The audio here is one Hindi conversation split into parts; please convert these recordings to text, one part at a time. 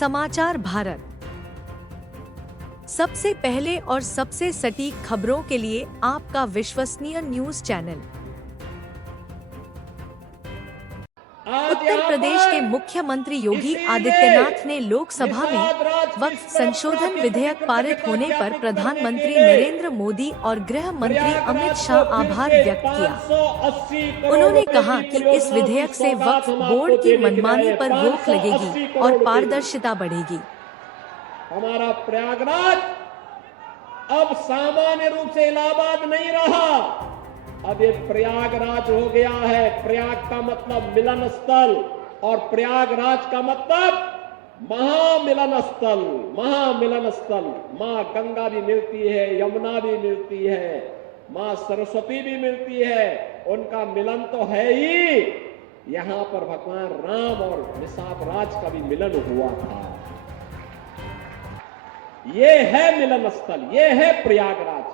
समाचार भारत। सबसे पहले और सबसे सटीक खबरों के लिए आपका विश्वसनीय न्यूज चैनल। आज उत्तर यहाँ प्रदेश के पर मुख्यमंत्री योगी इसीलिए आदित्यनाथ ने लोकसभा में निषाद राज की वक्फ परंपरा संशोधन के विधेयक प्रति पारित कृतज्ञता होने पर ज्ञापित करने प्रधानमंत्री के लिए नरेंद्र मोदी और गृह मंत्री अमित प्रयागराज शाह को फिर आभार से व्यक्त किया। 580 करोड़ उन्होंने रुपए कहा की कि इस परियोजनाओं की विधेयक से सौगात वक्फ हम बोर्ड आपको की देने के लिए मनमानी आए। पर रोक लगेगी 580 और करोड़ रुपए पारदर्शिता बढ़ेगी। हमारा प्रयागराज अब सामान्य रूप से इलाहाबाद नहीं रहा, अब ये प्रयागराज हो गया है। प्रयाग का मतलब मिलन स्थल और प्रयागराज का मतलब महामिलन स्थल। महामिलन स्थल, मां गंगा भी मिलती है, यमुना भी मिलती है, मां सरस्वती भी मिलती है, उनका मिलन तो है ही। यहां पर भगवान राम और निषाद राज का भी मिलन हुआ था। ये है मिलन स्थल, ये है प्रयागराज,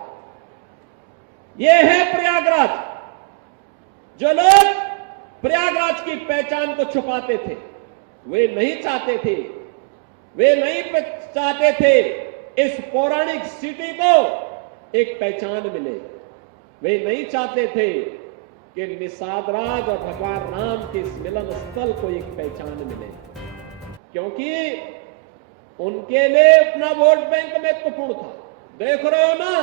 ये है प्रयागराज। जो लोग प्रयागराज की पहचान को छुपाते थे, वे नहीं चाहते थे, वे नहीं चाहते थे इस पौराणिक सिटी को एक पहचान मिले। वे नहीं चाहते थे कि निषाद राज और भगवान राम के इस मिलन स्थल को एक पहचान मिले, क्योंकि उनके लिए अपना वोट बैंक महत्वपूर्ण था। देख रहे हो ना,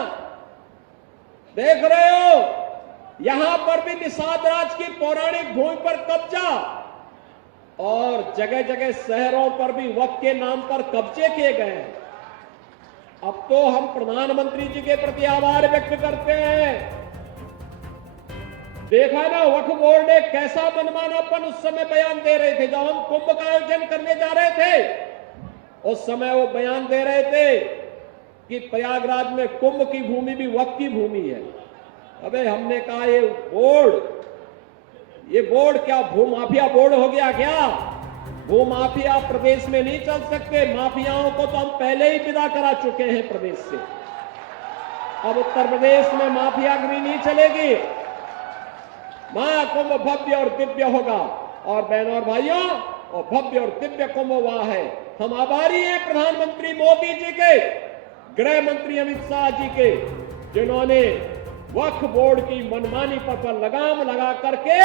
देख रहे हो, यहां पर भी निषाद राज की पौराणिक भूमि पर कब्जा और जगह जगह शहरों पर भी वक्फ के नाम पर कब्जे किए गए हैं। अब तो हम प्रधानमंत्री जी के प्रति आभार व्यक्त करते हैं। देखा ना, वक्फ बोर्ड ने कैसा मनमानापन उस समय बयान दे रहे थे। जब हम कुंभ का आयोजन करने जा रहे थे, उस समय वो बयान दे रहे थे कि प्रयागराज में कुंभ की भूमि भी वक्फ की भूमि है। अबे हमने कहा ये बोर्ड क्या भूमाफिया बोर्ड हो गया क्या? भूमाफिया प्रदेश में नहीं चल सकते। माफियाओं को तो हम पहले ही विदा करा चुके हैं प्रदेश से। अब उत्तर प्रदेश में माफियागिरी नहीं चलेगी। महाकुंभ भव्य और दिव्य होगा। और बहनों और भाइयों, और भव्य और दिव्य कुंभ हुआ है। हम आभारी हैं प्रधानमंत्री मोदी जी के, गृह मंत्री अमित शाह जी के, जिन्होंने वक्फ बोर्ड की मनमानी पर लगाम लगा करके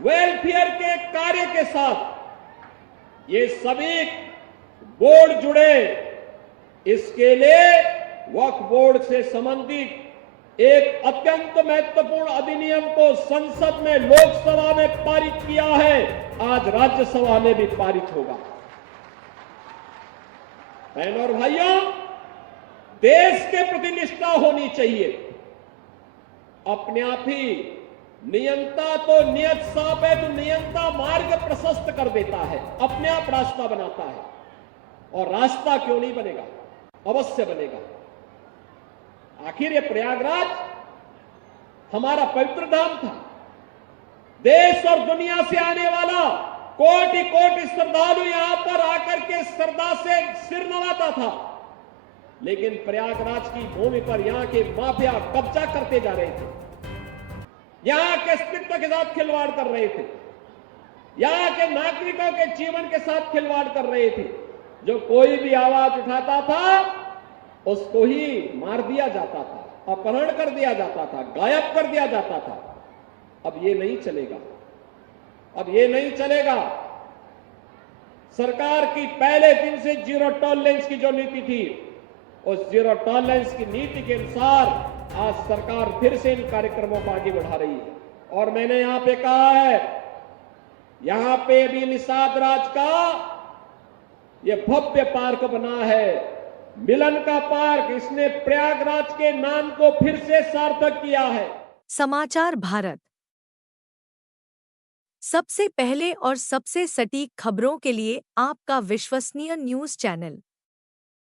वेलफेयर के कार्य के साथ ये सभी बोर्ड जुड़े। इसके लिए वक्फ बोर्ड से संबंधित एक अत्यंत महत्वपूर्ण अधिनियम को संसद में, लोकसभा में पारित किया है। आज राज्यसभा में भी पारित होगा। बहनों और भाइयों, देश के प्रति निष्ठा होनी चाहिए। अपने आप ही नियंता तो नियत साप है, तो नियंता मार्ग प्रशस्त कर देता है, अपने आप रास्ता बनाता है। और रास्ता क्यों नहीं बनेगा, अवश्य बनेगा। आखिर ये प्रयागराज हमारा पवित्र धाम था। देश और दुनिया से आने वाला कोटि कोटि श्रद्धालु यहां पर आकर के श्रद्धा से सिर नवाता था। लेकिन प्रयागराज की भूमि पर यहां के माफिया कब्जा करते जा रहे थे, यहां के अस्तित्व के साथ खिलवाड़ कर रहे थे, यहां के नागरिकों के जीवन के साथ खिलवाड़ कर रहे थे। जो कोई भी आवाज उठाता था उसको ही मार दिया जाता था, अपहरण कर दिया जाता था, गायब कर दिया जाता था। अब ये नहीं चलेगा, अब ये नहीं चलेगा। सरकार की पहले दिन से जीरो टॉलरेंस की जो नीति थी, उस जीरो टॉलरेंस की नीति के अनुसार आज सरकार फिर से इन कार्यक्रमों को आगे बढ़ा रही है। और मैंने यहां पे कहा है, यहां पे भी निषाद राज का ये भव्य पार्क बना है, मिलन का पार्क। इसने प्रयागराज के नाम को फिर से सार्थक किया है। समाचार भारत। सबसे पहले और सबसे सटीक खबरों के लिए आपका विश्वसनीय न्यूज चैनल।